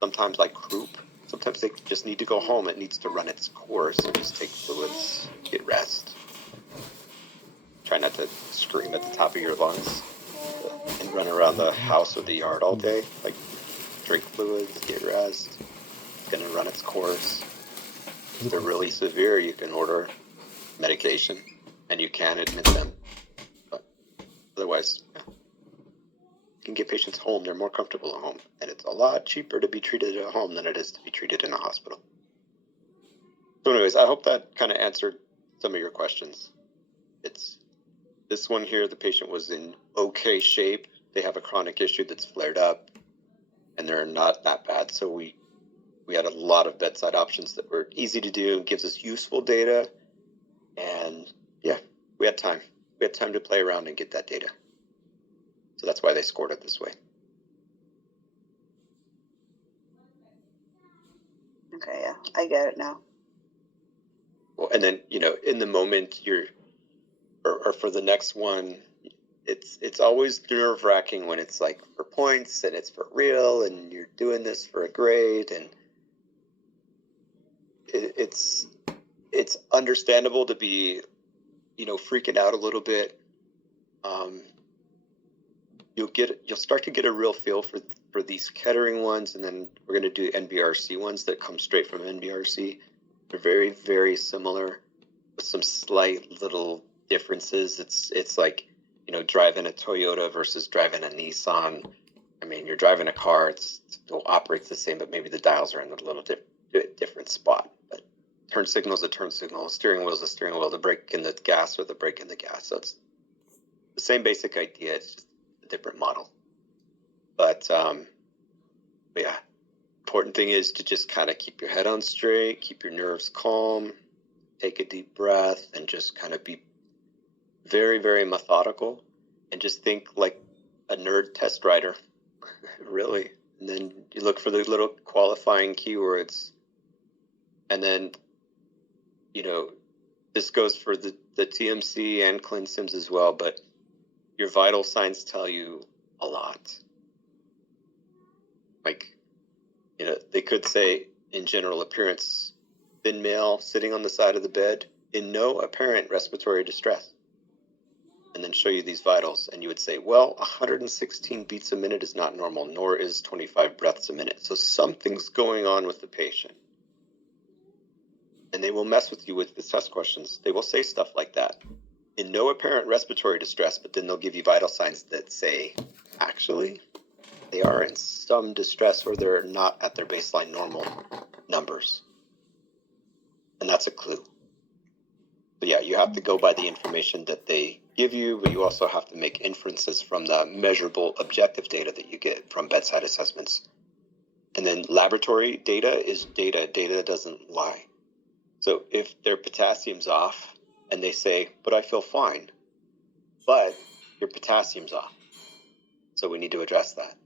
sometimes like croup. Sometimes they just need to go home. It needs to run its course and just take fluids, get rest. Try not to scream at the top of your lungs and run around the house or the yard all day. Like, drink fluids, get rest. It's going to run its course. If they're really severe, you can order medication and you can admit them. But otherwise, yeah, you can get patients home. They're more comfortable at home. And it's a lot cheaper to be treated at home than it is to be treated in a hospital. So anyways, I hope that kind of answered some of your questions. It's this one here, the patient was in okay shape. They have a chronic issue that's flared up and they're not that bad. So we had a lot of bedside options that were easy to do and gives us useful data. And yeah, we had time. We had time to play around and get that data. So that's why they scored it this way. Okay, yeah, I get it now. Well, and then, in the moment or for the next one, it's always nerve-wracking when it's like for points and it's for real and you're doing this for a grade, and it's understandable to be freaking out a little bit. You'll start to get a real feel for these Kettering ones, and then we're going to do NBRC ones that come straight from NBRC. They're very, very similar with some slight little differences. It's like, driving a Toyota versus driving a Nissan. I mean, you're driving a car, it operates the same, but maybe the dials are in a little different spot. But turn signal is a turn signal, steering wheel is a steering wheel, the brake in the gas or the brake in the gas. So it's the same basic idea, it's just a different model. But yeah, important thing is to just kind of keep your head on straight, keep your nerves calm, take a deep breath, and just kind of be very, very methodical, and just think like a nerd test writer, really. And then you look for the little qualifying keywords. And then, this goes for the TMC and ClinSims as well, but your vital signs tell you a lot. Like, they could say in general appearance, thin male sitting on the side of the bed in no apparent respiratory distress. And then show you these vitals, and you would say, well, 116 beats a minute is not normal, nor is 25 breaths a minute. So something's going on with the patient. And they will mess with you with the test questions. They will say stuff like that. In no apparent respiratory distress, but then they'll give you vital signs that say, actually, they are in some distress or they're not at their baseline normal numbers. And that's a clue. But yeah, you have to go by the information that they give you, but you also have to make inferences from the measurable objective data that you get from bedside assessments. And then laboratory data is data. Data doesn't lie. So if their potassium's off and they say, but I feel fine, but your potassium's off. So we need to address that.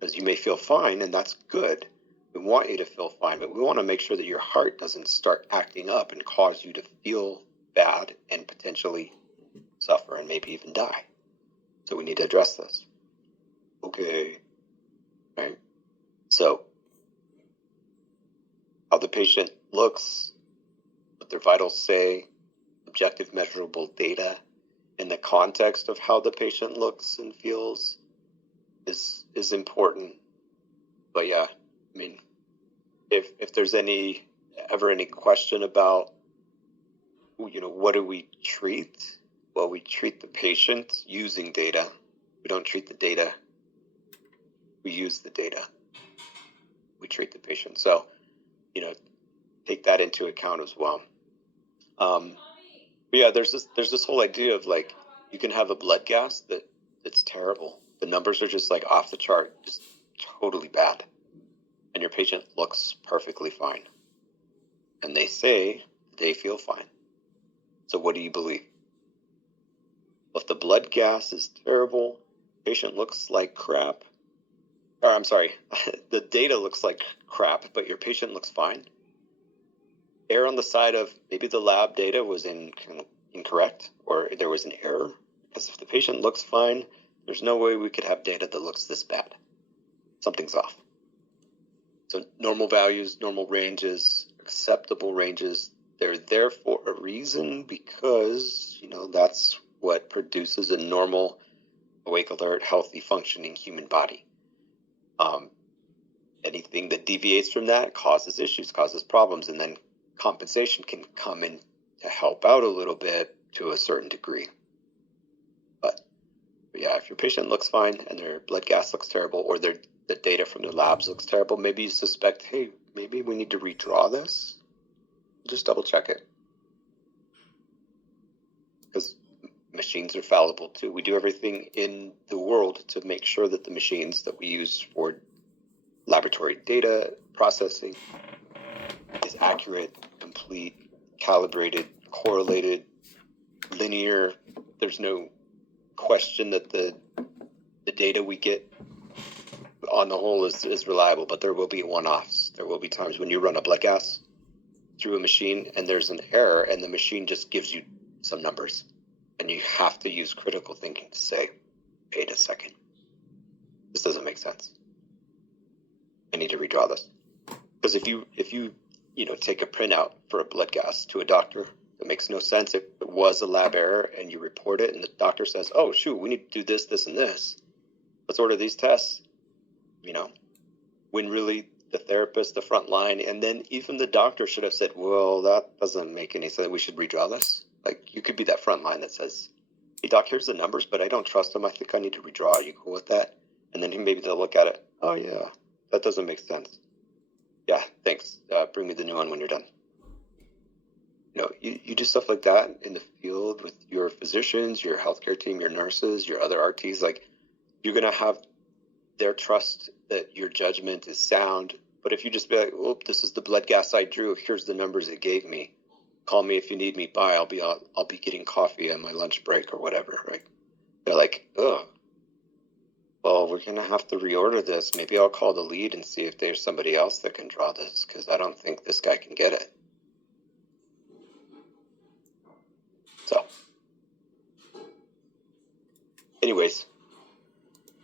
Because you may feel fine, and that's good. We want you to feel fine, but we want to make sure that your heart doesn't start acting up and cause you to feel bad and potentially suffer and maybe even die. So we need to address this. Okay. Right. So how the patient looks, what their vitals say, objective measurable data in the context of how the patient looks and feels is important. But yeah, I mean, if there's ever any question about, what do we treat? Well, we treat the patient using data. We don't treat the data. We use the data. We treat the patient. So, take that into account as well. But yeah, there's this whole idea of like, you can have a blood gas that's terrible. The numbers are just like off the chart, just totally bad. And your patient looks perfectly fine. And they say they feel fine. So what do you believe? Well, if the blood gas is terrible, patient looks like crap, or I'm sorry, the data looks like crap, but your patient looks fine, err on the side of maybe the lab data was incorrect or there was an error. Because if the patient looks fine, there's no way we could have data that looks this bad. Something's off. So normal values, normal ranges, acceptable ranges, they're there for a reason because, that's what produces a normal, awake, alert, healthy, functioning human body. Anything that deviates from that causes issues, causes problems, and then compensation can come in to help out a little bit to a certain degree. But yeah, if your patient looks fine and their blood gas looks terrible, or the data from the labs looks terrible, maybe you suspect, hey, maybe we need to redraw this. Just double check it. Because machines are fallible too. We do everything in the world to make sure that the machines that we use for laboratory data processing is accurate, complete, calibrated, correlated, linear. There's no question that the data we get on the whole is reliable, but there will be one-offs. There will be times when you run a blood gas through a machine and there's an error and the machine just gives you some numbers. And you have to use critical thinking to say, wait a second, this doesn't make sense. I need to redraw this. Because if you take a printout for a blood gas to a doctor, it makes no sense. If it was a lab error and you report it and the doctor says, oh, shoot, we need to do this, this, and this. Let's order these tests. When really the therapist, the front line, and then even the doctor should have said, well, that doesn't make any sense. We should redraw this. Like, you could be that front line that says, hey, doc, here's the numbers, but I don't trust them. I think I need to redraw. Are you cool with that? And then maybe they'll look at it. Oh, yeah, that doesn't make sense. Yeah, thanks. Bring me the new one when you're done. You do stuff like that in the field with your physicians, your healthcare team, your nurses, your other RTs. Like, you're going to have their trust that your judgment is sound. But if you just be like, oh, this is the blood gas I drew. Here's the numbers it gave me. Call me if you need me. Bye. I'll be getting coffee on my lunch break or whatever. Right? They're like, oh, well, we're going to have to reorder this. Maybe I'll call the lead and see if there's somebody else that can draw this because I don't think this guy can get it. So, anyways,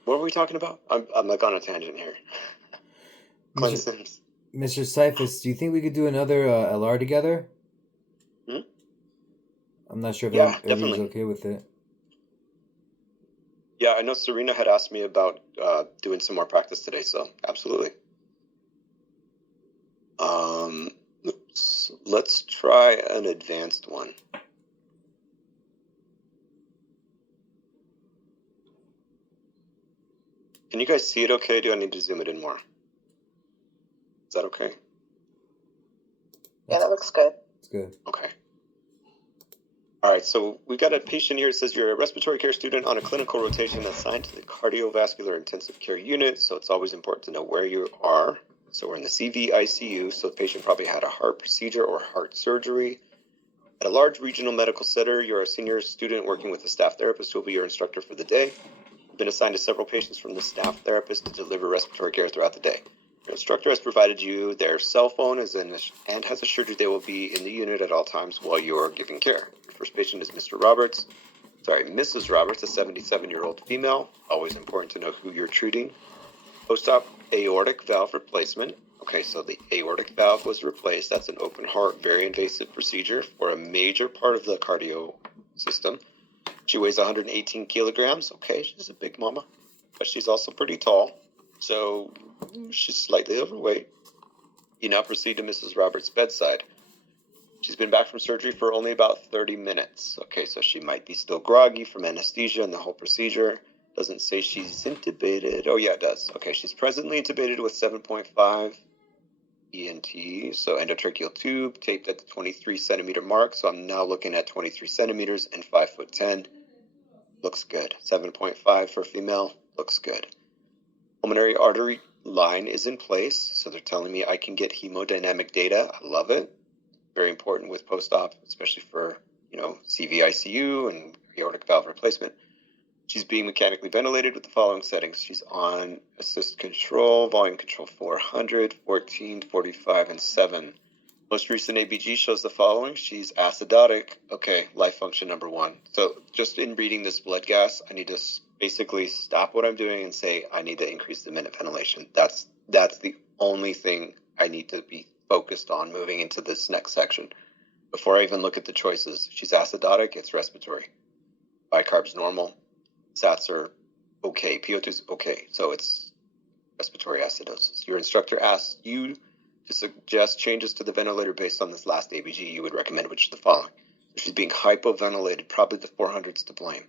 what were we talking about? I'm like on a tangent here. Mr. Syphus, do you think we could do another LR together? I'm not sure if everybody's okay with it. Yeah, I know Serena had asked me about doing some more practice today, so absolutely. Let's try an advanced one. Can you guys see it okay? Do I need to zoom it in more? Is that okay? Yeah, that looks good. It's good. Okay. All right, so we've got a patient here. It says you're a respiratory care student on a clinical rotation assigned to the cardiovascular intensive care unit, so it's always important to know where you are. So we're in the CV ICU, so the patient probably had a heart procedure or heart surgery. At a large regional medical center, you're a senior student working with a staff therapist who will be your instructor for the day. You've been assigned to several patients from the staff therapist to deliver respiratory care throughout the day. Your instructor has provided you their cell phone and has assured you they will be in the unit at all times while you are giving care. Your first patient is Mrs. Roberts, a 77-year-old female. Always important to know who you're treating. Post-op aortic valve replacement. Okay, so the aortic valve was replaced. That's an open heart, very invasive procedure for a major part of the cardio system. She weighs 118 kilograms. Okay, she's a big mama, but she's also pretty tall. So she's slightly overweight. You now proceed to Mrs. Roberts' bedside. She's been back from surgery for only about 30 minutes. Okay, so she might be still groggy from anesthesia and the whole procedure. Doesn't say she's intubated. Oh, yeah, it does. Okay, she's presently intubated with 7.5 ENT, so endotracheal tube taped at the 23 centimeter mark. So I'm now looking at 23 centimeters and 5'10". Looks good. 7.5 for female. Looks good. Pulmonary artery line is in place, so they're telling me I can get hemodynamic data. I love it. Very important with post-op, especially for, CV-ICU and aortic valve replacement. She's being mechanically ventilated with the following settings. She's on assist control, volume control 400, 14, 45, and 7. Most recent ABG shows the following. She's acidotic. Okay, life function number 1. So just in reading this blood gas, I need to basically stop what I'm doing and say I need to increase the minute ventilation. That's the only thing I need to be focused on moving into this next section. Before I even look at the choices, she's acidotic, it's respiratory. Bicarb's normal, SATs are okay, PO2's okay, so it's respiratory acidosis. Your instructor asks you to suggest changes to the ventilator based on this last ABG. You would recommend which of the following. If she's being hypoventilated, probably the 400's to blame.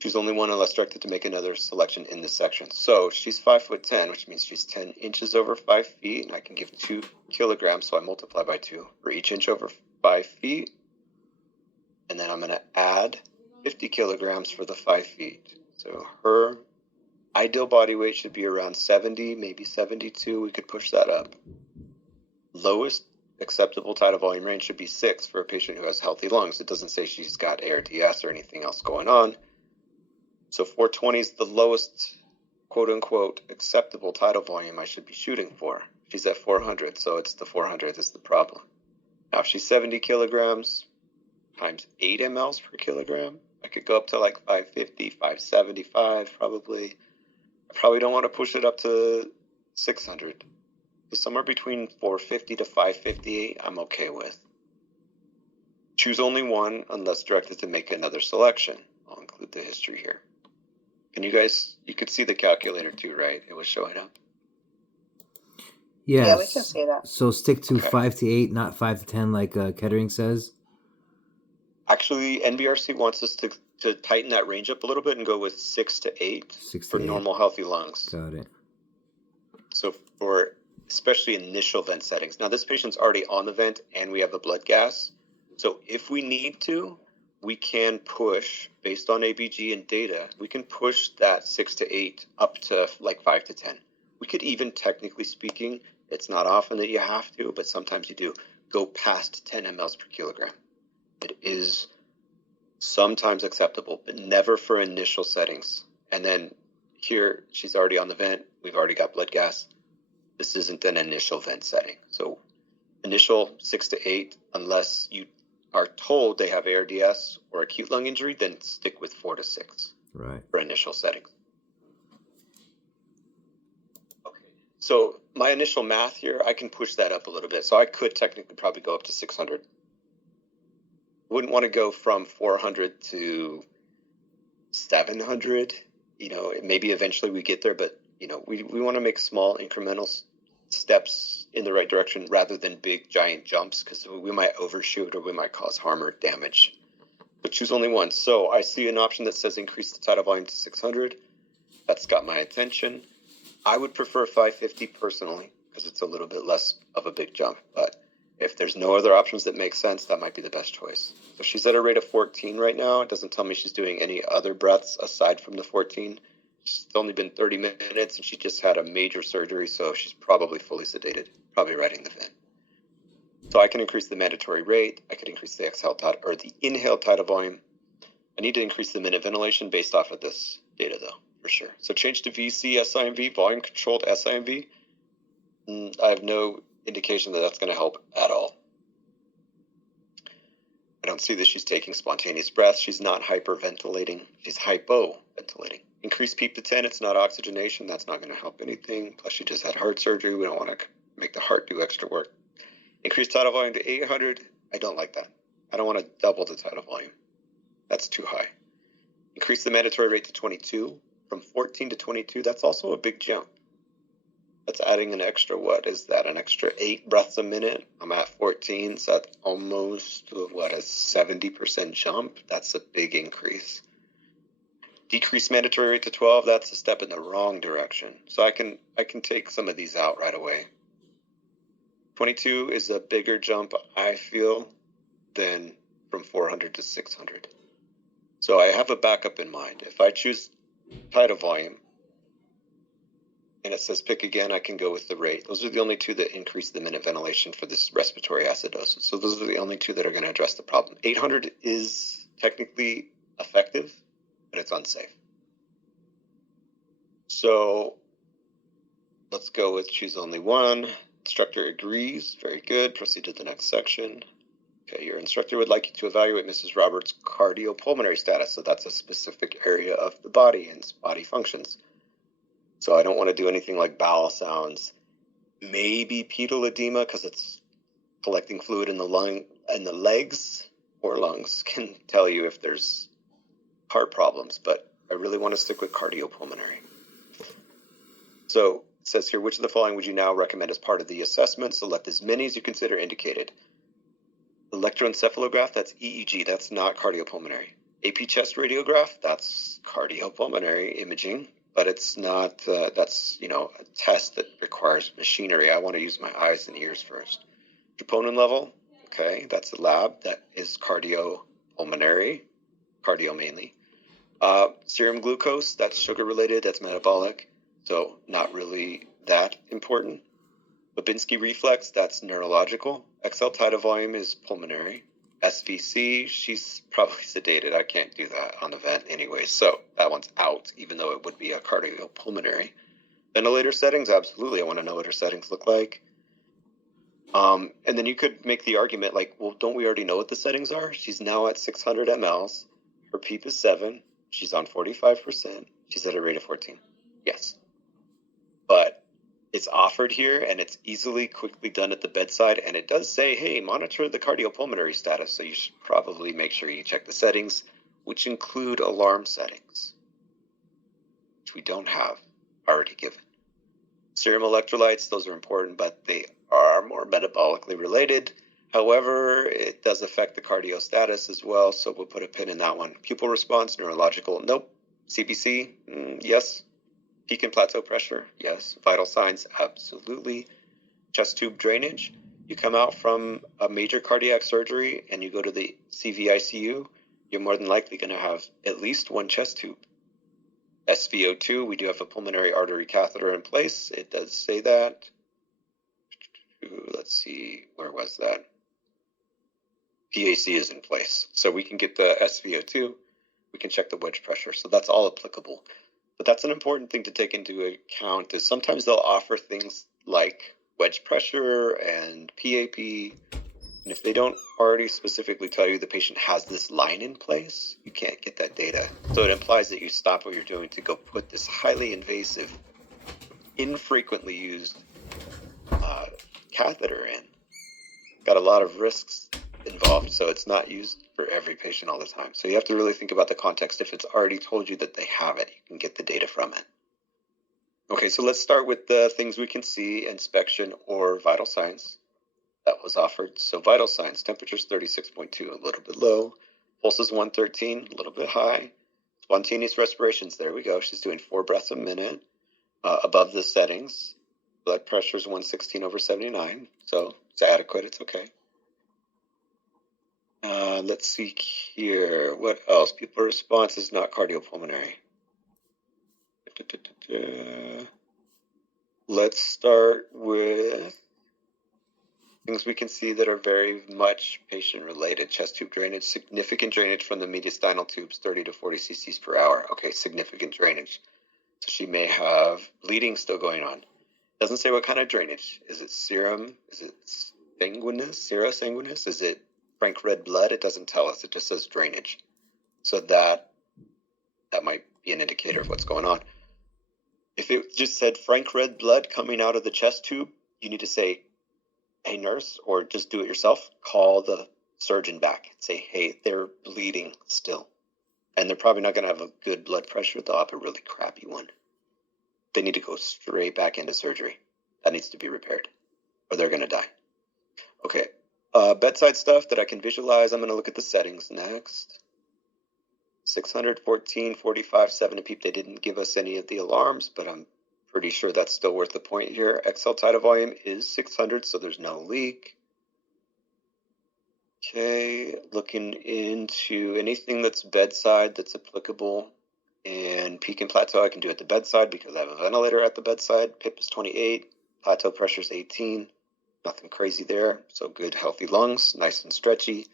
She's only one unless directed to make another selection in this section. So she's 5'10", which means she's 10 inches over 5 feet, and I can give 2 kilograms, so I multiply by 2 for each inch over 5 feet. And then I'm going to add 50 kilograms for the 5 feet. So her ideal body weight should be around 70, maybe 72. We could push that up. Lowest acceptable tidal volume range should be 6 for a patient who has healthy lungs. It doesn't say she's got ARDS or anything else going on. So 420 is the lowest, quote unquote, acceptable tidal volume I should be shooting for. She's at 400, so it's the 400 is the problem. Now, if she's 70 kilograms times 8 mLs per kilogram, I could go up to like 550, 575 probably. I probably don't want to push it up to 600. So somewhere between 450 to 558, I'm okay with. Choose only one unless directed to make another selection. I'll include the history here. Can you guys, you could see the calculator too, right? It was showing up. Yes. Yeah, we can see that. So stick to 5 to 8, not 5 to 10 like Kettering says? Actually, NBRC wants us to tighten that range up a little bit and go with 6 to 8 for normal healthy lungs. Got it. So for especially initial vent settings. Now this patient's already on the vent and we have the blood gas. So if we need to, we can push, based on ABG and data, we can push that 6 to 8 up to like 5 to 10. We could even, technically speaking, it's not often that you have to, but sometimes you do, go past 10 mLs per kilogram. It is sometimes acceptable, but never for initial settings. And then here, she's already on the vent. We've already got blood gas. This isn't an initial vent setting. So initial 6 to 8, unless you are told they have ARDS or acute lung injury, then stick with 4 to 6 for initial settings. Okay, so my initial math here, I can push that up a little bit. So I could technically probably go up to 600. Wouldn't want to go from 400 to 700. You know, maybe eventually we get there, but you know, we want to make small incremental steps in the right direction rather than big giant jumps, because we might overshoot or we might cause harm or damage. But choose only one. So I see an option that says increase the tidal volume to 600. That's got my attention. I would prefer 550 personally, because it's a little bit less of a big jump. But if there's no other options that make sense, that might be the best choice. So she's at a rate of 14 right now. It doesn't tell me she's doing any other breaths aside from the 14. She's only been 30 minutes and she just had a major surgery, so she's probably fully sedated, probably riding the vent. So I can increase the mandatory rate. I could increase the the inhaled tidal volume. I need to increase the minute ventilation based off of this data though, for sure. So change to VC, SIMV, volume controlled SIMV. I have no indication that that's going to help at all. I don't see that she's taking spontaneous breaths. She's not hyperventilating. She's hypoventilating. Increase PEEP to 10. It's not oxygenation. That's not going to help anything. Plus, she just had heart surgery. We don't want to make the heart do extra work. Increase tidal volume to 800. I don't like that. I don't want to double the tidal volume. That's too high. Increase the mandatory rate to 22. From 14 to 22, that's also a big jump. That's adding an extra, what is that? An extra 8 breaths a minute. I'm at 14, so that's almost, what, a 70% jump? That's a big increase. Decrease mandatory rate to 12, that's a step in the wrong direction. So I can take some of these out right away. 22 is a bigger jump, I feel, than from 400 to 600. So I have a backup in mind. If I choose tidal volume, and it says pick again, I can go with the rate. Those are the only two that increase the minute ventilation for this respiratory acidosis. So those are the only two that are going to address the problem. 800 is technically effective, but it's unsafe. So let's go with choose only one. Instructor agrees. Very good. Proceed to the next section. Okay, your instructor would like you to evaluate Mrs. Roberts' cardiopulmonary status. So that's a specific area of the body and body functions. So I don't want to do anything like bowel sounds. Maybe pedal edema because it's collecting fluid in the lung and the legs or lungs can tell you if there's heart problems, but I really want to stick with cardiopulmonary. So it says here, which of the following would you now recommend as part of the assessment? Select as many as you consider indicated. Electroencephalograph, that's EEG, that's not cardiopulmonary. AP chest radiograph, that's cardiopulmonary imaging, but it's not, that's, a test that requires machinery. I want to use my eyes and ears first. Troponin level, okay, that's a lab that is cardiopulmonary, cardio mainly. Serum glucose, that's sugar related, that's metabolic, so not really that important. Babinski reflex, that's neurological. Exhale tidal volume is pulmonary. SVC, she's probably sedated. I can't do that on the vent anyway, so that one's out, even though it would be a cardiopulmonary. Ventilator settings, absolutely. I want to know what her settings look like. And then you could make the argument like, well, don't we already know what the settings are? She's now at 600 mLs. Her PEEP is 7. She's on 45%. She's at a rate of 14. Yes. But it's offered here and it's easily, quickly done at the bedside. And it does say, hey, monitor the cardiopulmonary status. So you should probably make sure you check the settings, which include alarm settings, which we don't have already given. Serum electrolytes, those are important, but they are more metabolically related. However, it does affect the cardio status as well, so we'll put a pin in that one. Pupil response, neurological, nope. CBC, yes. Peak and plateau pressure, yes. Vital signs, absolutely. Chest tube drainage, you come out from a major cardiac surgery and you go to the CVICU, you're more than likely going to have at least one chest tube. SVO2, we do have a pulmonary artery catheter in place. It does say that. Let's see, where was that? PAC is in place. So we can get the SVO2, we can check the wedge pressure. So that's all applicable. But that's an important thing to take into account is sometimes they'll offer things like wedge pressure and PAP. And if they don't already specifically tell you the patient has this line in place, you can't get that data. So it implies that you stop what you're doing to go put this highly invasive, infrequently used catheter in. Got a lot of risks involved, so it's not used for every patient all the time. So you have to really think about the context. If it's already told you that they have it, you can get the data from it. Okay, so let's start with the things we can see, inspection or vital signs. That was offered. So vital signs, temperature's 36.2, a little bit low. Pulse is 113, a little bit high. Spontaneous respirations, there we go. She's doing 4 breaths a minute, above the settings. Blood pressure is 116/79, so it's adequate, it's okay. Let's see here, what else? Pupil response is not cardiopulmonary. Let's start with things we can see that are very much patient-related. Chest tube drainage, significant drainage from the mediastinal tubes, 30 to 40 cc's per hour. Okay, significant drainage. So she may have bleeding still going on. Doesn't say what kind of drainage. Is it serum? Is it sanguineous? Sera sanguineous? Is it frank red blood? It doesn't tell us. It just says drainage. So that might be an indicator of what's going on. If it just said frank red blood coming out of the chest tube, you need to say, hey, nurse, or just do it yourself. Call the surgeon back and say, hey, they're bleeding still. And they're probably not going to have a good blood pressure. They'll have a really crappy one. They need to go straight back into surgery. That needs to be repaired, or they're going to die. Okay, bedside stuff that I can visualize. I'm going to look at the settings next. 614, 45, 7 to PEEP. They didn't give us any of the alarms, but I'm pretty sure that's still worth the point here. Exhale tidal volume is 600, so there's no leak. Okay, looking into anything that's bedside that's applicable. And peak and plateau I can do at the bedside because I have a ventilator at the bedside. PIP is 28, plateau pressure is 18. Nothing crazy there. So good, healthy lungs, nice and stretchy.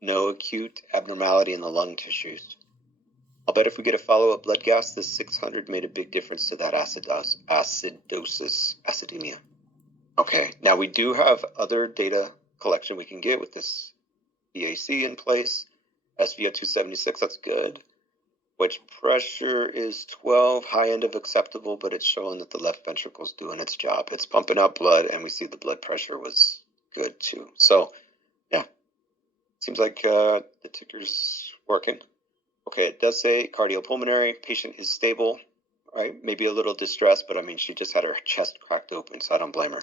No acute abnormality in the lung tissues. I'll bet if we get a follow-up blood gas, this 600 made a big difference to that acidemia. Okay, now we do have other data collection we can get with this BAC in place. SVO276, that's good. Wedge pressure is 12, high end of acceptable, but it's showing that the left ventricle is doing its job. It's pumping out blood, and we see the blood pressure was good too. So, yeah, seems like the ticker's working. Okay, it does say cardiopulmonary, patient is stable, right? Maybe a little distressed, but I mean, she just had her chest cracked open, so I don't blame her.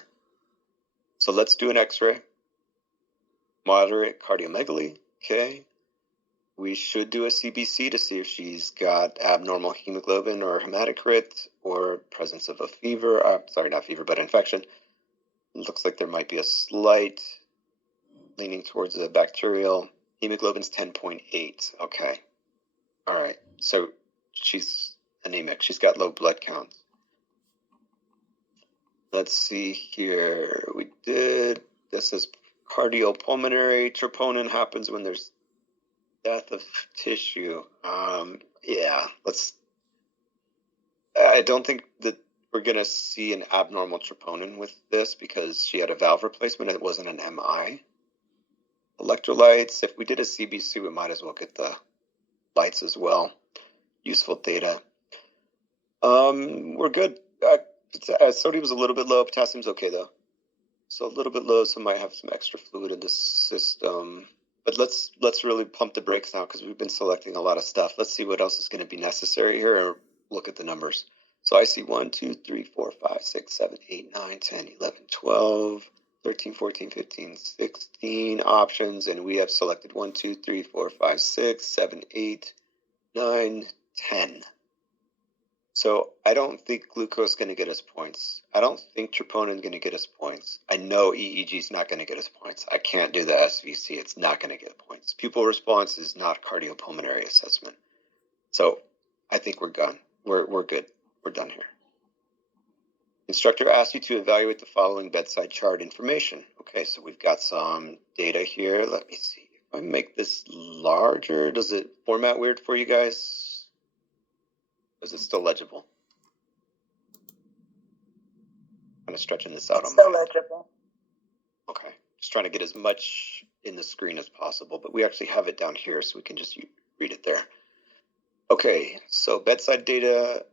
So let's do an x-ray. Moderate cardiomegaly, okay. We should do a CBC to see if she's got abnormal hemoglobin or hematocrit or presence of a fever. Sorry, not fever, but infection. It looks like there might be a slight leaning towards the bacterial. Hemoglobin's 10.8. Okay. All right. So she's anemic. She's got low blood counts. Let's see here. This is cardiopulmonary. Troponin happens when there's death of tissue. Yeah, I don't think that we're going to see an abnormal troponin with this because she had a valve replacement. It wasn't an MI. Electrolytes, if we did a CBC, we might as well get the lights as well. Useful data. We're good. Sodium's a little bit low. Potassium's okay though. So a little bit low, so might have some extra fluid in the system. But let's really pump the brakes now because we've been selecting a lot of stuff. Let's see what else is going to be necessary here and look at the numbers. So I see 1, 2, 3, 4, 5, 6, 7, 8, 9, 10, 11, 12, 13, 14, 15, 16 options. And we have selected 1, 2, 3, 4, 5, 6, 7, 8, 9, 10. So I don't think glucose is going to get us points. I don't think troponin is going to get us points. I know EEG is not going to get us points. I can't do the SVC. It's not going to get points. Pupil response is not cardiopulmonary assessment. So I think we're done. We're good. We're done here. Instructor asks you to evaluate the following bedside chart information. Okay, so we've got some data here. Let me see. If I make this larger, does it format weird for you guys? Is it still legible? Kind of stretching this out It's on still my end. legible. Okay, just trying to get as much in the screen as possible, but we actually have it down here, so we can just read it there. Okay, so bedside data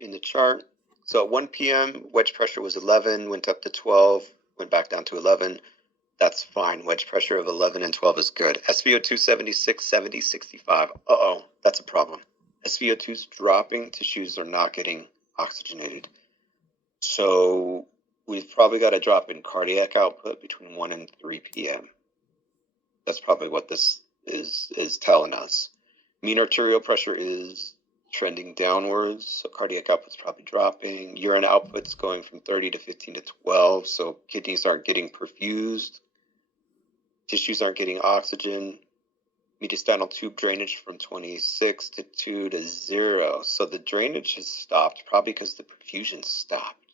in the chart. So at 1 p.m., wedge pressure was 11, went up to 12, went back down to 11. That's fine. Wedge pressure of 11 and 12 is good. SVO2 76, 70, 65. Uh-oh, that's a problem. SVO2 is dropping, tissues are not getting oxygenated. So we've probably got a drop in cardiac output between 1 and 3 p.m. That's probably what this is telling us. Mean arterial pressure is trending downwards, so cardiac output's probably dropping. Urine output's going from 30 to 15 to 12, so kidneys aren't getting perfused. Tissues aren't getting oxygen. Mediastinal tube drainage from 26 to 2 to 0. So the drainage has stopped, probably because the perfusion stopped.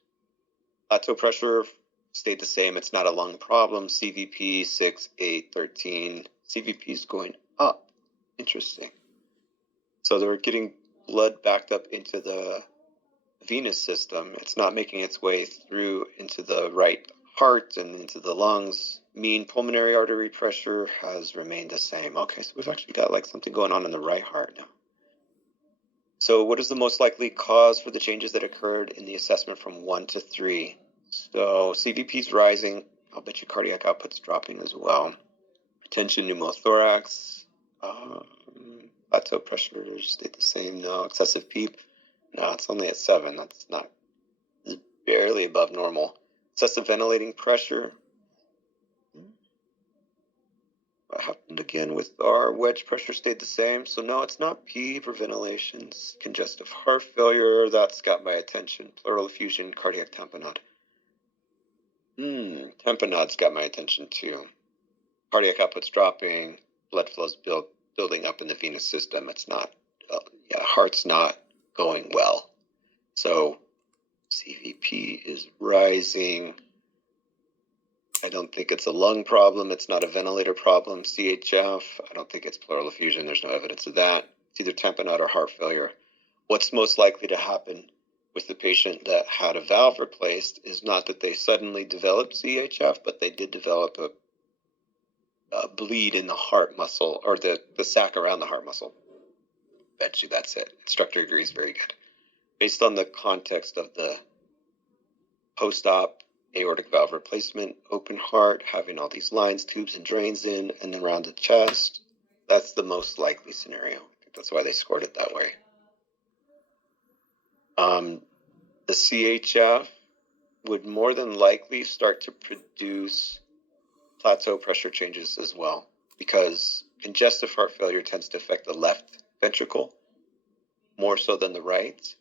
Plateau pressure stayed the same. It's not a lung problem. CVP 6, 8, 13. CVP is going up. Interesting. So they're getting blood backed up into the venous system. It's not making its way through into the right heart and into the lungs. Mean pulmonary artery pressure has remained the same. Okay, so we've actually got like something going on in the right heart now. So what is the most likely cause for the changes that occurred in the assessment from 1 to 3? So CVP is rising. I'll bet you cardiac output's dropping as well. Retention, pneumothorax. Plateau pressure stayed the same. No. Excessive PEEP. No, it's only at 7. That's not, it's barely above normal. Excessive ventilating pressure. What happened again with our wedge pressure stayed the same. So no, it's not PEEP or ventilations. Congestive heart failure, that's got my attention. Pleural effusion, cardiac tamponade. Tamponade's got my attention too. Cardiac output's dropping, blood flow's building up in the venous system. It's not, heart's not going well. So CVP is rising. I don't think it's a lung problem. It's not a ventilator problem. CHF, I don't think it's pleural effusion. There's no evidence of that. It's either tamponade or heart failure. What's most likely to happen with the patient that had a valve replaced is not that they suddenly developed CHF, but they did develop a bleed in the heart muscle or the sac around the heart muscle. Bet you that's it. Instructor agrees, very good. Based on the context of the post-op aortic valve replacement, open heart, having all these lines, tubes, and drains in, and then around the chest, that's the most likely scenario. I think that's why they scored it that way. The CHF would more than likely start to produce plateau pressure changes as well, because congestive heart failure tends to affect the left ventricle more so than the right.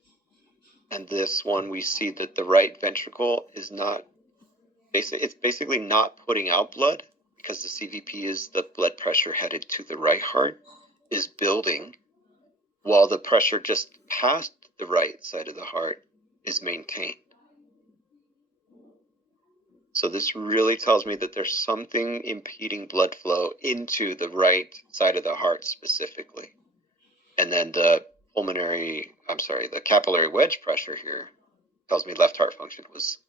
And this one, we see that the right ventricle is not, it's basically not putting out blood, because the CVP is the blood pressure headed to the right heart is building, while the pressure just past the right side of the heart is maintained. So this really tells me that there's something impeding blood flow into the right side of the heart specifically. And then the the capillary wedge pressure here tells me left heart function was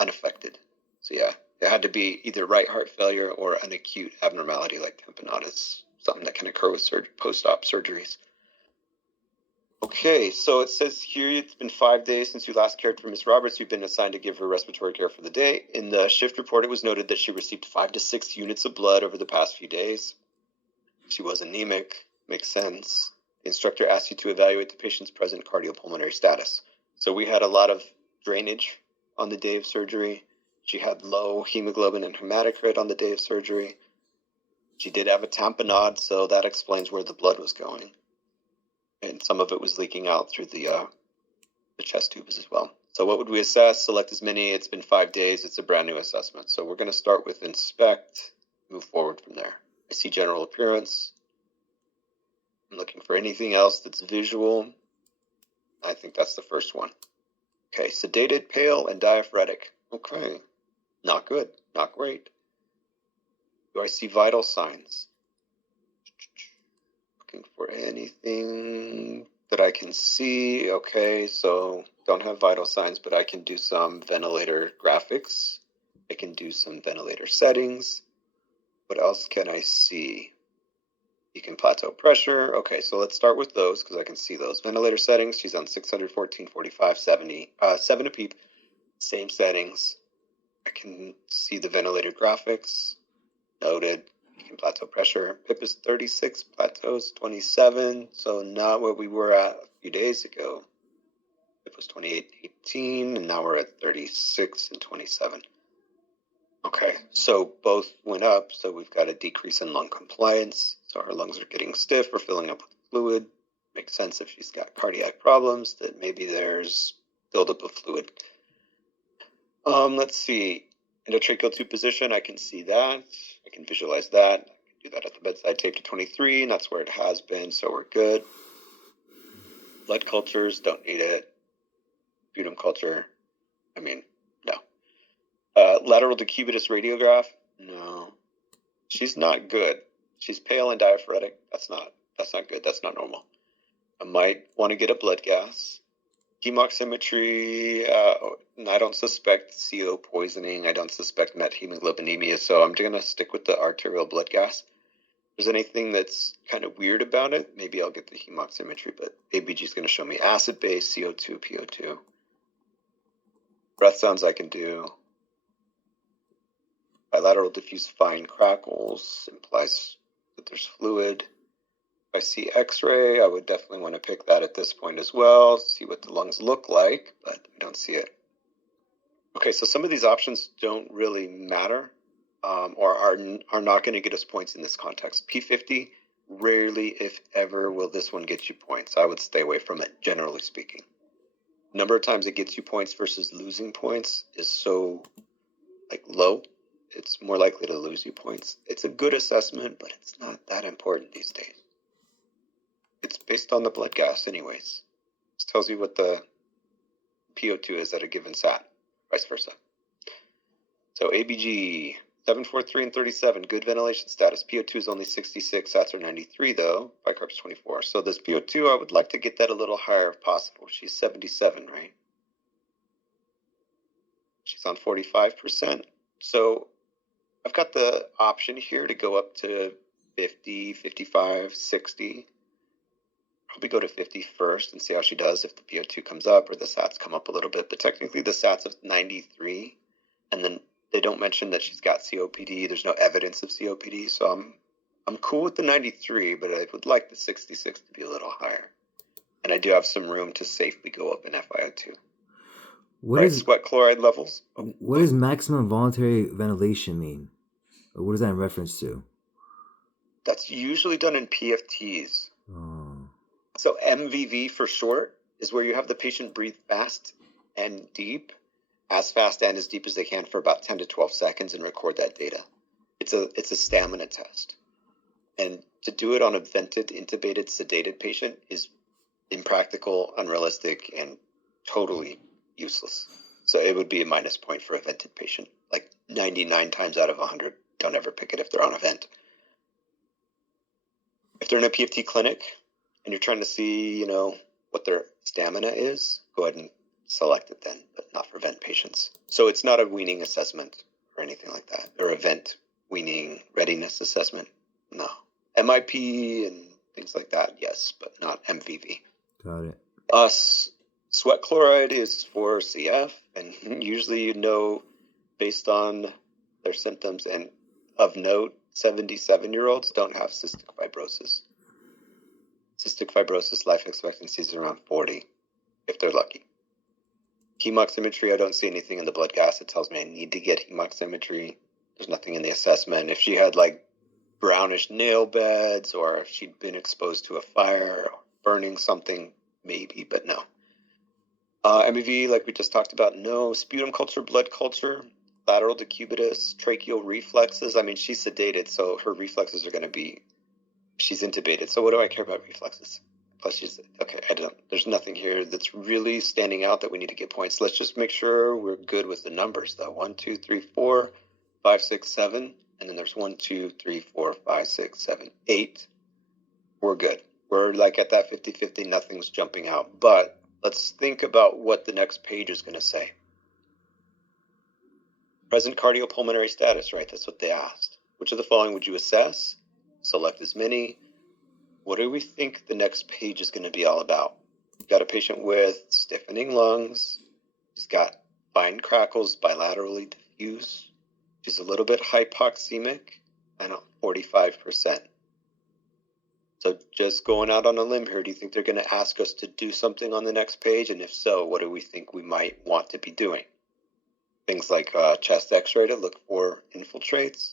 unaffected. So yeah, it had to be either right heart failure or an acute abnormality like tamponade, something that can occur with post-op surgeries. Okay, so it says here it's been 5 days since you last cared for Miss Roberts. You've been assigned to give her respiratory care for the day. In the shift report, it was noted that she received 5 to 6 units of blood over the past few days. She was anemic, makes sense. The instructor asked you to evaluate the patient's present cardiopulmonary status. So we had a lot of drainage on the day of surgery. She had low hemoglobin and hematocrit on the day of surgery. She did have a tamponade, so that explains where the blood was going. And some of it was leaking out through the chest tubes as well. So what would we assess? Select as many. It's been 5 days. It's a brand new assessment. So we're going to start with inspect, move forward from there. I see general appearance. I'm looking for anything else that's visual. I think that's the first one. Okay, sedated, pale, and diaphoretic. Okay, not good, not great. Do I see vital signs? Looking for anything that I can see. Okay, so don't have vital signs, but I can do some ventilator graphics. I can do some ventilator settings. What else can I see? You can plateau pressure. Okay, so let's start with those because I can see those. Ventilator settings, she's on 614, 45, 70, 7 a peep. Same settings. I can see the ventilator graphics. Noted. You can plateau pressure. PIP is 36, plateaus 27. So not where we were at a few days ago. PIP was 28, 18, and now we're at 36 and 27. Okay, so both went up, so we've got a decrease in lung compliance. So her lungs are getting stiff, we're filling up with fluid. Makes sense if she's got cardiac problems that maybe there's buildup of fluid. Let's see, endotracheal tube position, I can see that. I can visualize that. I can do that at the bedside, tape to 23, and that's where it has been, so we're good. Blood cultures, don't need it. Sputum culture, no. Lateral decubitus radiograph, no. She's not good. She's pale and diaphoretic. That's not good. That's not normal. I might want to get a blood gas. Hemoximetry, I don't suspect CO poisoning. I don't suspect methemoglobinemia, so I'm going to stick with the arterial blood gas. If there's anything that's kind of weird about it, maybe I'll get the hemoximetry, but ABG is going to show me acid base, CO2, PO2. Breath sounds I can do. Bilateral diffuse fine crackles implies that there's fluid. If I see X-ray, I would definitely want to pick that at this point as well, see what the lungs look like, but I don't see it. Okay, so some of these options don't really matter or are not going to get us points in this context. P50, rarely, if ever, will this one get you points. I would stay away from it, generally speaking. Number of times it gets you points versus losing points is so low. It's more likely to lose you points. It's a good assessment, but it's not that important these days. It's based on the blood gas anyways. This tells you what the PO2 is at a given sat, vice versa. So ABG, 743 and 37, good ventilation status. PO2 is only 66, sats are 93 though, bicarb 24. So this PO2, I would like to get that a little higher if possible. She's 77, right? She's on 45%. So I've got the option here to go up to 50, 55, 60. probably go to 50 first and see how she does if the PO2 comes up or the SATs come up a little bit. But technically the SATs of 93, and then they don't mention that she's got COPD. There's no evidence of COPD, so I'm cool with the 93, but I would like the 66 to be a little higher. And I do have some room to safely go up in FiO2. Sweat chloride levels. What does maximum voluntary ventilation mean? Or what is that in reference to? That's usually done in PFTs. Oh. So MVV for short is where you have the patient breathe fast and deep, as fast and as deep as they can for about 10 to 12 seconds and record that data. It's a stamina test. And to do it on a vented, intubated, sedated patient is impractical, unrealistic, and totally useless. So it would be a minus point for a vented patient. Like 99 times out of 100, don't ever pick it if they're on a vent. If they're in a PFT clinic and you're trying to see, what their stamina is, go ahead and select it then, but not for vent patients. So it's not a weaning assessment or anything like that, or a vent weaning readiness assessment. No. MIP and things like that, yes, but not MVV. Got it. Sweat chloride is for CF, and usually based on their symptoms, and of note, 77-year-olds don't have cystic fibrosis. Cystic fibrosis life expectancy is around 40, if they're lucky. Hemoximetry, I don't see anything in the blood gas that tells me I need to get hemoximetry. There's nothing in the assessment. If she had brownish nail beds, or if she'd been exposed to a fire or burning something, maybe, but no. MEV, like we just talked about, no. Sputum culture, blood culture, lateral decubitus, tracheal reflexes. I mean, she's sedated, so her reflexes are going to be, she's intubated. So what do I care about reflexes? Plus there's nothing here that's really standing out that we need to get points. Let's just make sure we're good with the numbers though. 1, 2, 3, 4, 5, 6, 7. And then there's 1, 2, 3, 4, 5, 6, 7, 8. We're good. We're at that 50-50, nothing's jumping out. But let's think about what the next page is going to say. Present cardiopulmonary status, right? That's what they asked. Which of the following would you assess? Select as many. What do we think the next page is going to be all about? We've got a patient with stiffening lungs. She's got fine crackles, bilaterally diffuse. She's a little bit hypoxemic, and 45%. So just going out on a limb here, do you think they're going to ask us to do something on the next page? And if so, what do we think we might want to be doing? Things like chest x-ray to look for infiltrates,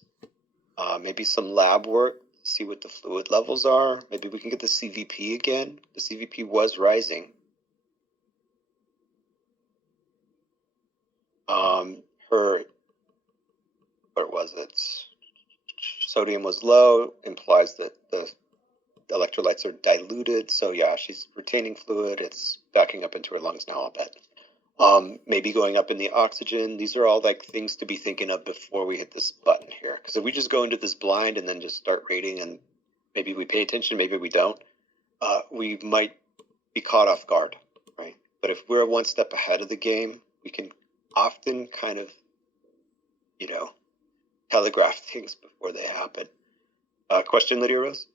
maybe some lab work to see what the fluid levels are. Maybe we can get the CVP again. The CVP was rising. Where was it? Sodium was low, implies that the electrolytes are diluted. So yeah, she's retaining fluid. It's backing up into her lungs now, I'll bet. Maybe going up in the oxygen. These are all things to be thinking of before we hit this button here. Because if we just go into this blind and then just start rating, and maybe we pay attention, maybe we don't, we might be caught off guard, right? But if we're one step ahead of the game, we can often kind of, telegraph things before they happen. Question, Lydia Rose?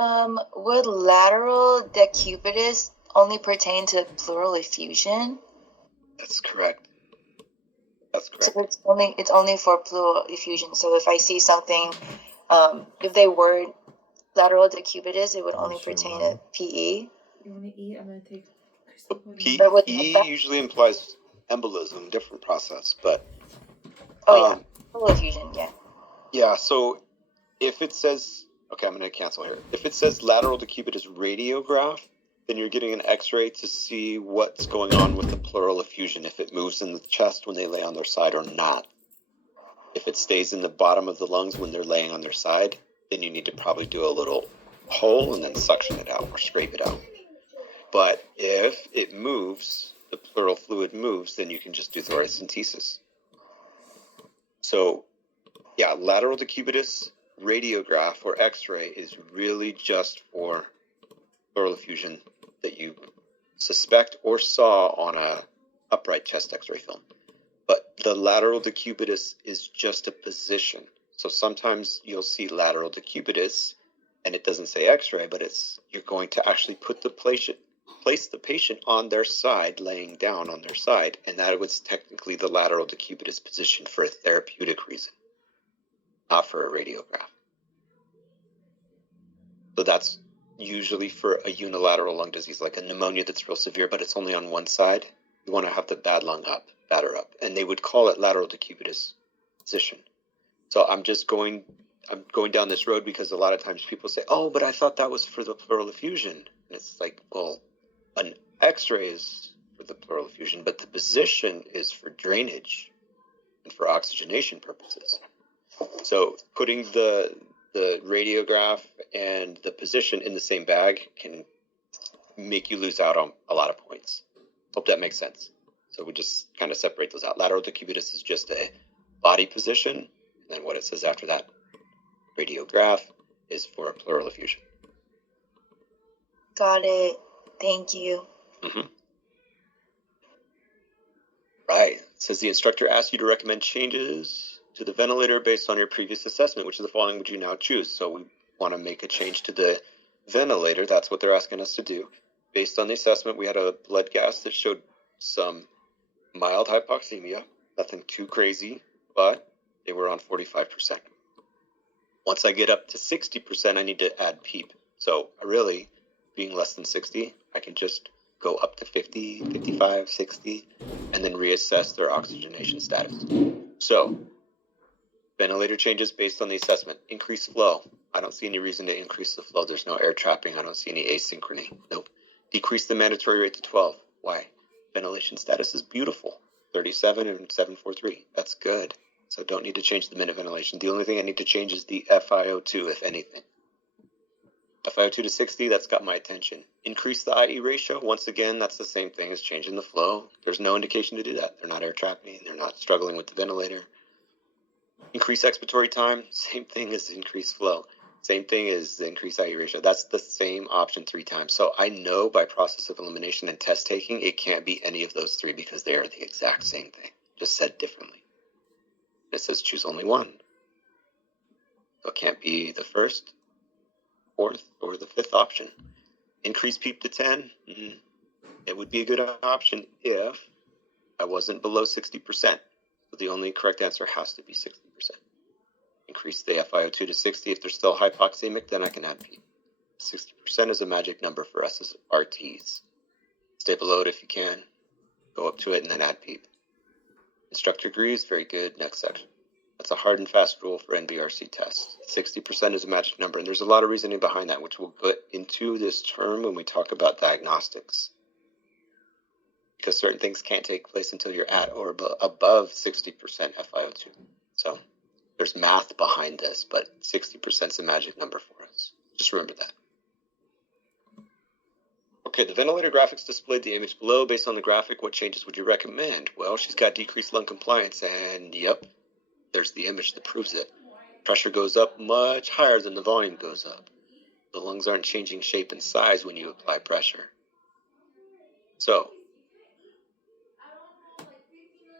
Would lateral decubitus only pertain to pleural effusion? That's correct. So it's only for pleural effusion. So if I see something, if they word lateral decubitus, it would only pertain to PE. You want to eat? I'm going to take... PE usually implies embolism, different process, but... pleural effusion, yeah. Yeah, so if it says... Okay, I'm going to cancel here. If it says lateral decubitus radiograph, then you're getting an x-ray to see what's going on with the pleural effusion, if it moves in the chest when they lay on their side or not. If it stays in the bottom of the lungs when they're laying on their side, then you need to probably do a little hole and then suction it out or scrape it out. But if it moves, the pleural fluid moves, then you can just do thoracentesis. So, yeah, lateral decubitus radiograph or x-ray is really just for pleural effusion that you suspect or saw on a upright chest x-ray film. But the lateral decubitus is just a position. So sometimes you'll see lateral decubitus and it doesn't say x-ray, but you're going to actually place the patient on their side, laying down on their side, and that was technically the lateral decubitus position for a therapeutic reason, not for a radiograph. So that's usually for a unilateral lung disease, like a pneumonia that's real severe, but it's only on one side. You want to have the batter up, and they would call it lateral decubitus position. So I'm going down this road because a lot of times people say, oh, but I thought that was for the pleural effusion. And it's like, well, an x-ray is for the pleural effusion, but the position is for drainage and for oxygenation purposes. So putting the radiograph and the position in the same bag can make you lose out on a lot of points. Hope that makes sense. So we just kind of separate those out. Lateral decubitus is just a body position, and then what it says after that, radiograph, is for a pleural effusion. Got it. Thank you. Mm-hmm. Right. It says the instructor asked you to recommend changes to the ventilator based on your previous assessment. Which of the following would you now choose? So we want to make a change to the ventilator. That's what they're asking us to do. Based on the assessment, we had a blood gas that showed some mild hypoxemia, nothing too crazy, but they were on 45%. Once I get up to 60%, I need to add PEEP. So really, being less than 60, I can just go up to 50, 55, 60, and then reassess their oxygenation status. So, ventilator changes based on the assessment. Increase flow. I don't see any reason to increase the flow. There's no air trapping. I don't see any asynchrony. Nope. Decrease the mandatory rate to 12. Why? Ventilation status is beautiful. 37 and 743. That's good. So don't need to change the minute ventilation. The only thing I need to change is the FiO2, if anything. FiO2 to 60, that's got my attention. Increase the IE ratio. Once again, that's the same thing as changing the flow. There's no indication to do that. They're not air trapping. They're not struggling with the ventilator. Increase expiratory time. Same thing as increase flow. Same thing as the increased IE ratio. That's the same option 3 times. So I know by process of elimination and test taking, it can't be any of those 3 because they are the exact same thing, just said differently. It says choose only one. So it can't be the first, 4th, or the 5th option. Increase PEEP to 10. It would be a good option if I wasn't below 60%. So the only correct answer has to be 60%. Increase the FiO2 to 60. If they're still hypoxemic, then I can add PEEP. 60% is a magic number for us as RTs. Stay below it if you can. Go up to it and then add PEEP. Instructor agrees. Very good. Next section. That's a hard and fast rule for NBRC tests. 60% is a magic number, and there's a lot of reasoning behind that, which we'll get into this term when we talk about diagnostics. Because certain things can't take place until you're at or above 60% FiO2. So there's math behind this, but 60% is a magic number for us. Just remember that. Okay, the ventilator graphics displayed the image below. Based on the graphic, what changes would you recommend? Well, she's got decreased lung compliance, and yep, there's the image that proves it. Pressure goes up much higher than the volume goes up. The lungs aren't changing shape and size when you apply pressure. So,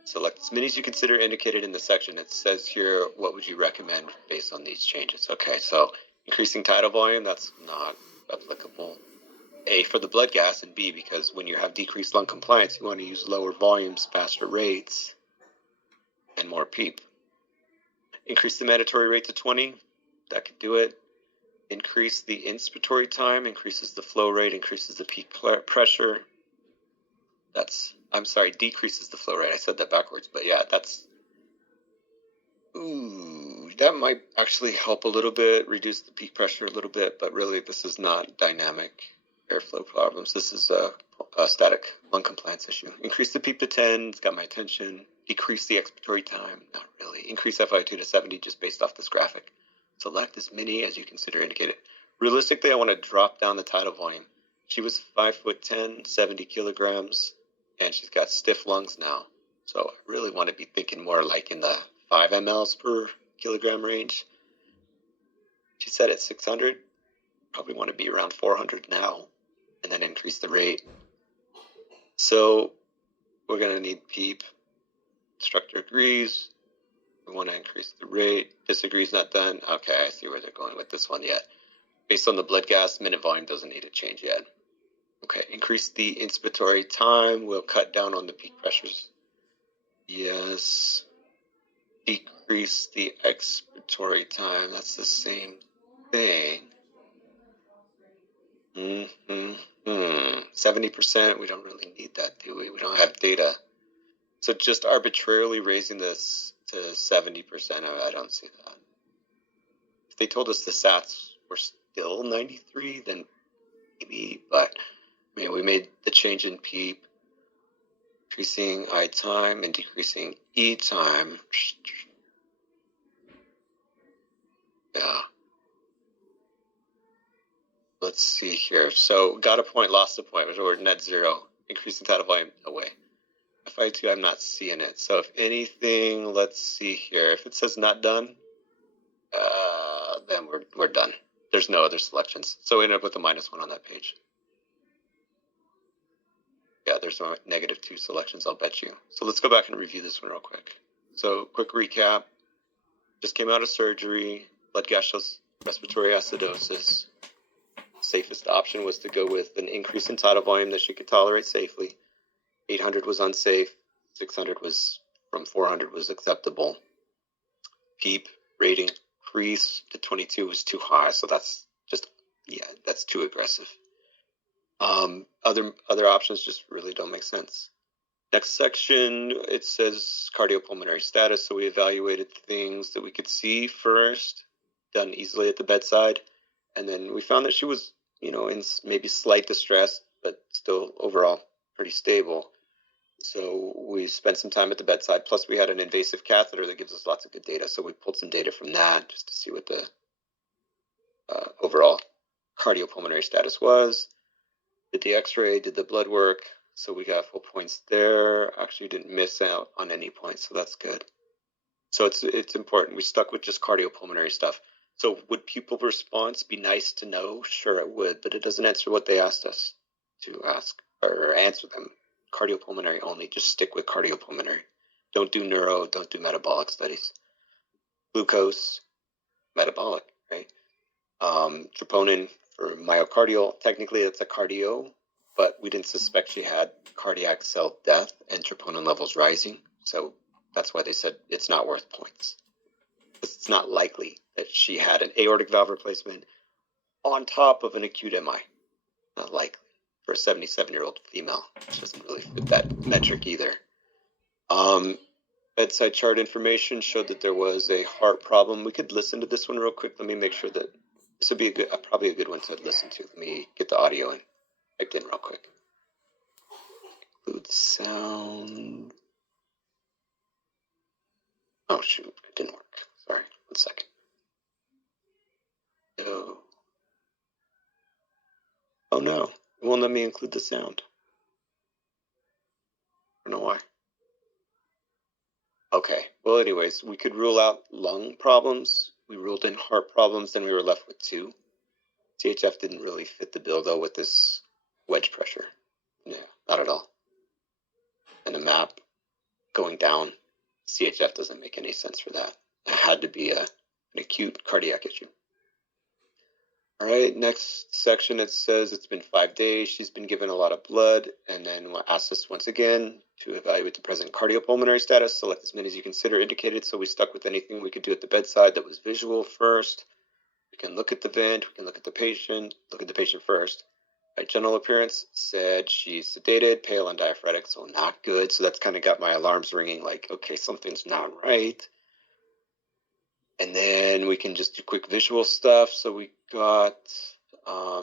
select as many as you consider indicated in the section. It says here, what would you recommend based on these changes? Okay, so increasing tidal volume, that's not applicable. A, for the blood gas, and B, because when you have decreased lung compliance, you want to use lower volumes, faster rates, and more PEEP. Increase the mandatory rate to 20, that could do it. Increase the inspiratory time, increases the flow rate, increases the peak pressure. Decreases the flow rate. I said that backwards, but yeah, that might actually help a little bit, reduce the peak pressure a little bit, but really this is not dynamic airflow problems. This is a static lung compliance issue. Increase the PEEP to 10, it's got my attention. Decrease the expiratory time, not really. Increase FiO2 to 70 just based off this graphic. Select as many as you consider indicated. Realistically, I want to drop down the tidal volume. She was 5'10", 70 kilograms, and she's got stiff lungs now. So I really want to be thinking more like in the 5 mLs per kilogram range. She said at 600, probably want to be around 400 now, and then increase the rate. So we're going to need PEEP. Instructor agrees. We want to increase the rate. Disagrees, not done. Okay, I see where they're going with this one yet. Based on the blood gas, minute volume doesn't need to change yet. Okay, increase the inspiratory time. We'll cut down on the peak pressures. Yes. Decrease the expiratory time. That's the same thing. 70%, we don't really need that, do we? We don't have data. So just arbitrarily raising this to 70%, I don't see that. If they told us the SATs were still 93, then maybe, but I mean, we made the change in PEEP, increasing I time and decreasing E time. Yeah. Let's see here. So got a point, lost a point. We're net zero. Increasing tidal volume away. FI2, I'm not seeing it. So if anything, let's see here. If it says not done, then we're done. There's no other selections. So we end up with a -1 on that page. Yeah, there's no -2 selections, I'll bet you. So let's go back and review this one real quick. So quick recap. Just came out of surgery. Blood gaseous respiratory acidosis. Safest option was to go with an increase in tidal volume that she could tolerate safely. 800 was unsafe. 600 was from 400 was acceptable. PEEP rating increase to 22 was too high, so that's just, yeah, that's too aggressive. Other options just really don't make sense. Next section, it says cardiopulmonary status. So we evaluated things that we could see first, done easily at the bedside. And then we found that she was, in maybe slight distress, but still overall pretty stable. So we spent some time at the bedside. Plus we had an invasive catheter that gives us lots of good data. So we pulled some data from that just to see what the overall cardiopulmonary status was. Did the x-ray, did the blood work. So we got full points there. Actually didn't miss out on any points, so that's good. So it's important. We stuck with just cardiopulmonary stuff. So would pupil response be nice to know? Sure, it would, but it doesn't answer what they asked us to ask or answer them. Cardiopulmonary only. Just stick with cardiopulmonary. Don't do neuro, don't do metabolic studies. Glucose, metabolic, right? Troponin for myocardial. Technically, it's a cardio, but we didn't suspect she had cardiac cell death and troponin levels rising. So that's why they said it's not worth points. It's not likely that she had an aortic valve replacement on top of an acute MI. Not likely for a 77-year-old female. She doesn't really fit that metric either. Bedside chart information showed that there was a heart problem. We could listen to this one real quick. Let me make sure that this would be probably a good one to listen to. Let me get the audio in. Typed in real quick. Include sound. Oh shoot, it didn't work. Sorry, 1 second. Oh no, it won't let me include the sound. I don't know why. Okay, well anyways, we could rule out lung problems. We ruled in heart problems, then we were left with 2. CHF didn't really fit the bill though with this wedge pressure. Yeah, not at all. And the map going down, CHF doesn't make any sense for that. It had to be an acute cardiac issue. All right, next section, it says it's been 5 days. She's been given a lot of blood, and then we'll ask us once again to evaluate the present cardiopulmonary status. Select as many as you consider indicated. So we stuck with anything we could do at the bedside that was visual first. We can look at the vent, we can look at the patient first. Right, general appearance said she's sedated, pale, and diaphoretic, so not good. So that's kind of got my alarms ringing like, okay, something's not right. And then we can just do quick visual stuff. So we got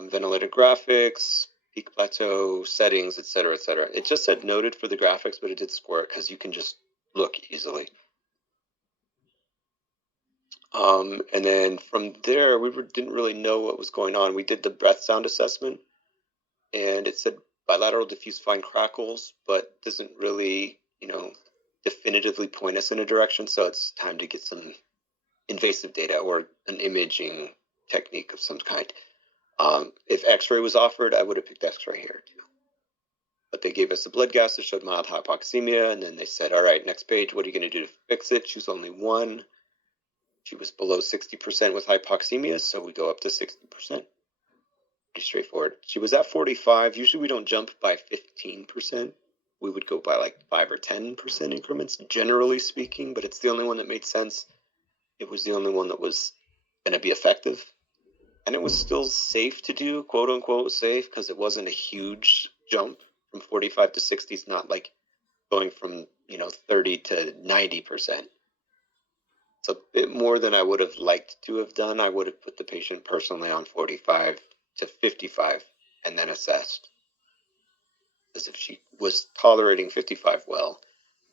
ventilator graphics, peak plateau, settings, etc., etc. It just said noted for the graphics, but it did score it because you can just look easily. And then from there, we didn't really know what was going on. We did the breath sound assessment, and it said bilateral diffuse fine crackles, but doesn't really, definitively point us in a direction. So it's time to get some invasive data or an imaging technique of some kind. If x-ray was offered, I would have picked x-ray here too. But they gave us a blood gas that showed mild hypoxemia, and then they said, all right, next page, what are you going to do to fix it? Choose only one. She was below 60% with hypoxemia, so we go up to 60%. pretty straightforward. She was at 45. Usually we don't jump by 15%. We would go by like 5 or 10% increments, generally speaking, but it's the only one that made sense. It was the only one that was going to be effective. And it was still safe to do, quote unquote safe, because it wasn't a huge jump from 45 to 60. It's not like going from 30 to 90%. It's a bit more than I would have liked to have done. I would have put the patient personally on 45 to 55 and then assessed. As if she was tolerating 55 well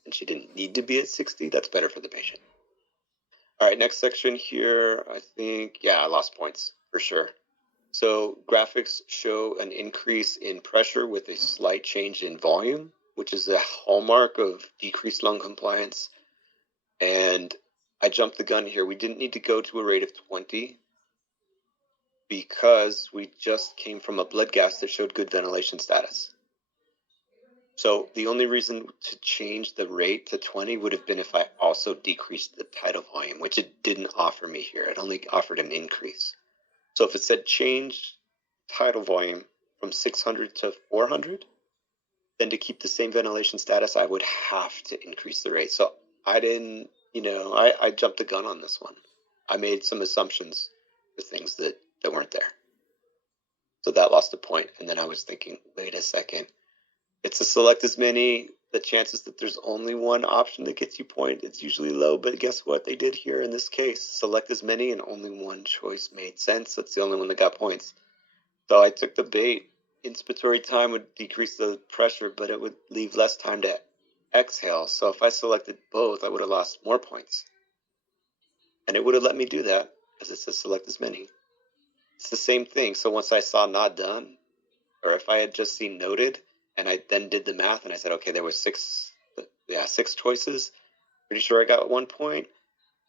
and she didn't need to be at 60, that's better for the patient. All right, next section here, I think, I lost points for sure. So graphics show an increase in pressure with a slight change in volume, which is a hallmark of decreased lung compliance. And I jumped the gun here. We didn't need to go to a rate of 20 because we just came from a blood gas that showed good ventilation status. So the only reason to change the rate to 20 would have been if I also decreased the tidal volume, which it didn't offer me here. It only offered an increase. So if it said change tidal volume from 600 to 400, then to keep the same ventilation status, I would have to increase the rate. So I didn't, I jumped the gun on this one. I made some assumptions for things that weren't there. So that lost a point. And then I was thinking, wait a second. It's a select as many. The chances that there's only one option that gets you point, it's usually low. But guess what they did here in this case? Select as many and only one choice made sense. That's the only one that got points. So I took the bait. Inspiratory time would decrease the pressure, but it would leave less time to exhale. So if I selected both, I would have lost more points. And it would have let me do that because it says select as many. It's the same thing. So once I saw not done, or if I had just seen noted, and I then did the math and I said, okay, there was six choices. Pretty sure I got 1 point.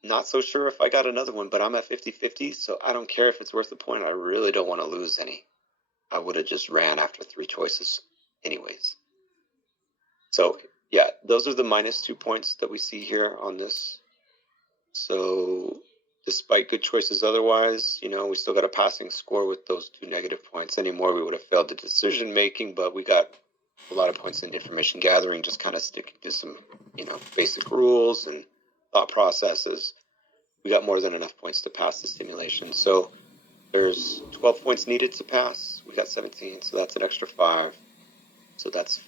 Not so sure if I got another one, but I'm at 50-50, so I don't care if it's worth a point. I really don't want to lose any. I would have just ran after 3 choices anyways. So yeah, those are the -2 points that we see here on this. So despite good choices otherwise, we still got a passing score with those 2 negative points. Anymore, we would have failed the decision making, but we got a lot of points in information gathering, just kind of sticking to some, basic rules and thought processes. We got more than enough points to pass the simulation. So there's 12 points needed to pass. We got 17, so that's an extra 5. So that's,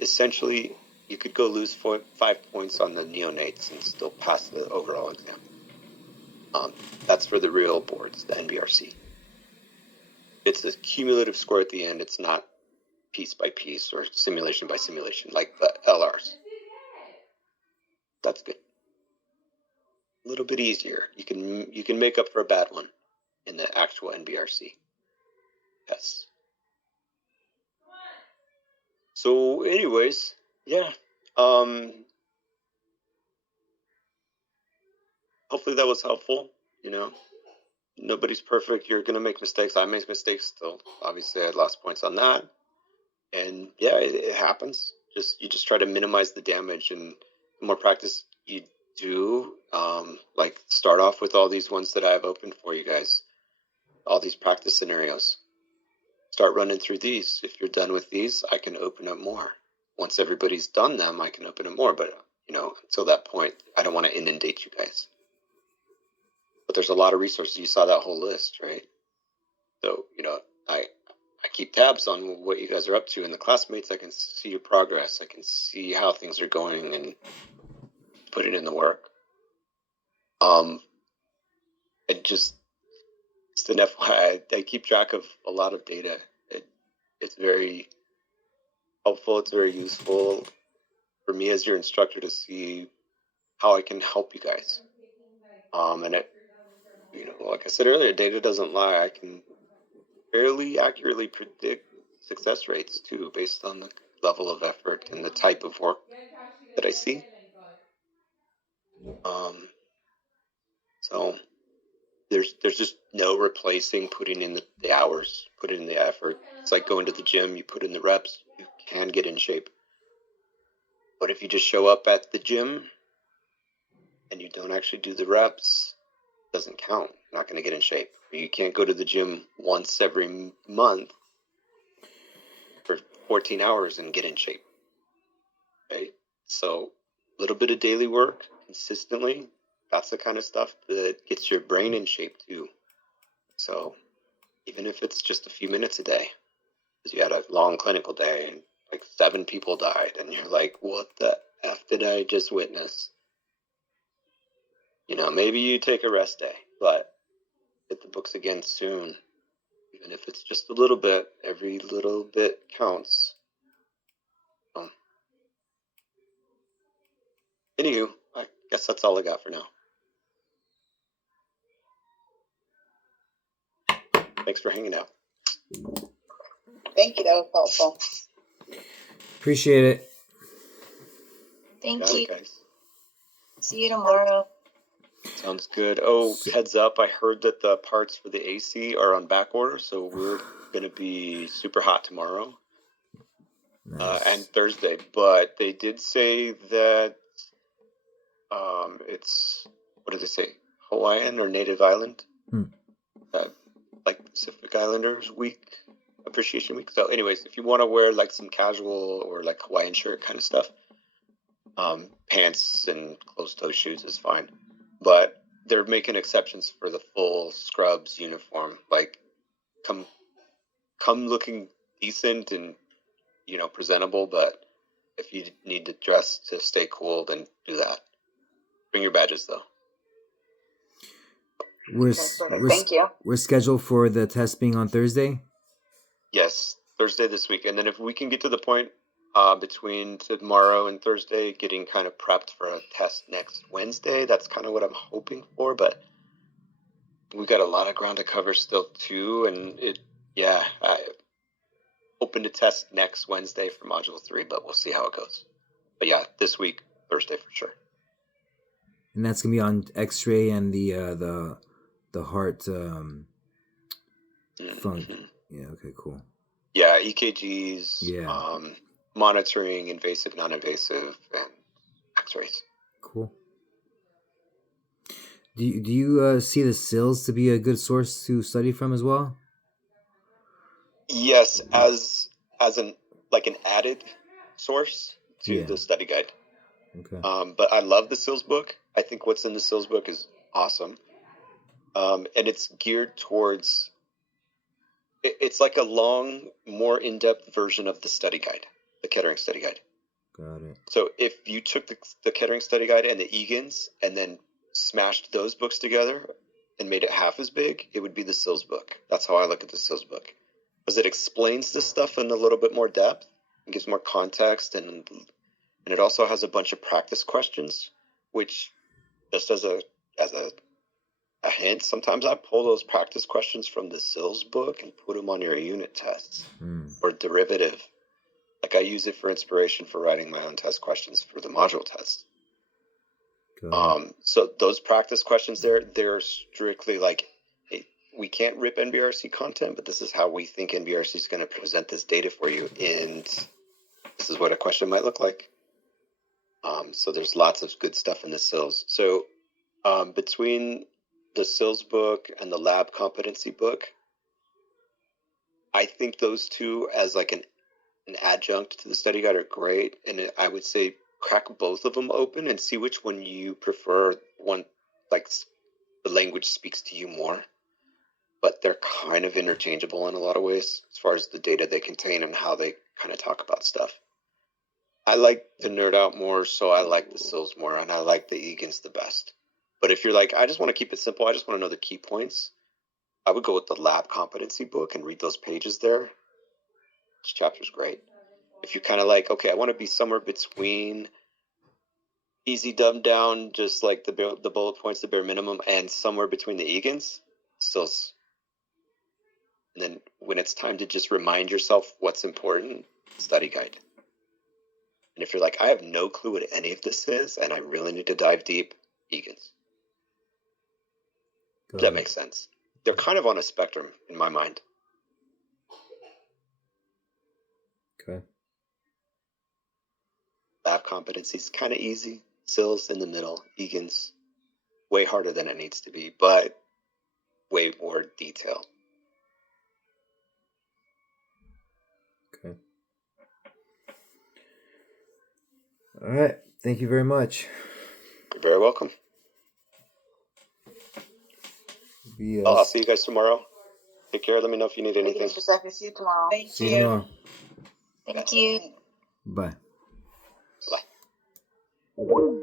essentially you could go lose 5 points on the neonates and still pass the overall exam. That's for the real boards, the NBRC. It's a cumulative score at the end. It's not piece by piece or simulation by simulation like the LRs. That's good. A little bit easier. You can make up for a bad one in the actual NBRC. Yes. So anyways, yeah. Hopefully that was helpful. Nobody's perfect. You're gonna make mistakes. I make mistakes still. Obviously I lost points on that. And yeah, it happens. You just try to minimize the damage, and the more practice you do, like start off with all these ones that I have open for you guys, all these practice scenarios. Start running through these. If you're done with these, I can open up more. Once everybody's done them, I can open up more. But until that point, I don't want to inundate you guys. But there's a lot of resources. You saw that whole list, right? So I keep tabs on what you guys are up to, and the classmates, I can see your progress. I can see how things are going and put it in the work. Just an FYI, I keep track of a lot of data. It's very helpful. It's very useful for me as your instructor to see how I can help you guys. And it, like I said earlier, data doesn't lie. I can fairly accurately predict success rates too, based on the level of effort and the type of work that I see. So there's just no replacing putting in the hours, putting in the effort. It's like going to the gym, you put in the reps, you can get in shape. But if you just show up at the gym and you don't actually do the reps, doesn't count. You're not going to get in shape. You can't go to the gym once every month for 14 hours and get in shape, right? So a little bit of daily work consistently, that's the kind of stuff that gets your brain in shape too. So even if it's just a few minutes a day, because you had a long clinical day and like 7 people died, and you're like, what the F did I just witness? Maybe you take a rest day, but hit the books again soon. Even if it's just a little bit, every little bit counts. Anywho, I guess that's all I got for now. Thanks for hanging out. Thank you. That was helpful. Appreciate it. Thank you. Guys. See you tomorrow. Sounds good. Oh, heads up, I heard that the parts for the AC are on back order, so we're going to be super hot tomorrow. Nice. And Thursday. But they did say that it's, what did they say? Hawaiian or Native Island? Like Pacific Islanders Week, Appreciation Week. So anyways, if you want to wear like some casual or like Hawaiian shirt kind of stuff, pants and closed-toe shoes is fine. But they're making exceptions for the full scrubs uniform. Like, come looking decent and, presentable, but if you need to dress to stay cool, then do that. Bring your badges, though. Thank you. We're scheduled for the test being on Thursday? Yes, Thursday this week. And then if we can get to the point between tomorrow and Thursday, getting kind of prepped for a test next Wednesday, that's kind of what I'm hoping for. But we got a lot of ground to cover still, too. And I'm hoping to test next Wednesday for Module 3, but we'll see how it goes. But yeah, this week, Thursday for sure. And that's going to be on X-ray and the heart funk. Yeah, okay, cool. Yeah, EKGs, monitoring, invasive, non-invasive, and X-rays. Cool. Do you see the SILS to be a good source to study from as well? Yes, as an added source to the study guide. Okay. But I love the SILS book. I think what's in the SILS book is awesome. And it's geared towards, it's like a long, more in-depth version of the study guide, the Kettering study guide. Got it. So if you took the Kettering study guide and the Egan's and then smashed those books together and made it half as big, it would be the SILS book. That's how I look at the SILS book. Because it explains this stuff in a little bit more depth and gives more context, and it also has a bunch of practice questions, which, just as a hint, sometimes I pull those practice questions from the SILS book and put them on your unit tests or derivative. Like, I use it for inspiration for writing my own test questions for the module test. So those practice questions they're strictly like, hey, we can't rip NBRC content, but this is how we think NBRC is going to present this data for you, and this is what a question might look like. So there's lots of good stuff in the SILS. So between the SILS book and the lab competency book, I think those two as like an adjunct to the study guide are great. And I would say crack both of them open and see which one you prefer. One, like, the language speaks to you more, but they're kind of interchangeable in a lot of ways as far as the data they contain and how they kind of talk about stuff. I like to nerd out more, so I like the SILS more, and I like the Egan's the best. But if you're like, I just want to keep it simple, I just want to know the key points, I would go with the lab competency book and read those pages there. This chapter's great. If you're kind of like, okay, I want to be somewhere between easy dumbed down, just like the bullet points, the bare minimum, and somewhere between the Egan's, SILS. And then when it's time to just remind yourself what's important, study guide. And if you're like, I have no clue what any of this is, and I really need to dive deep, Egan's. Does that make sense? They're kind of on a spectrum in my mind. Okay. Lab competency is kind of easy. SILS in the middle. Egan's way harder than it needs to be, but way more detail. Okay. All right. Thank you very much. You're very welcome. I'll see you guys tomorrow. Take care. Let me know if you need anything. See you tomorrow. See you tomorrow. Thank you. Bye. Bye.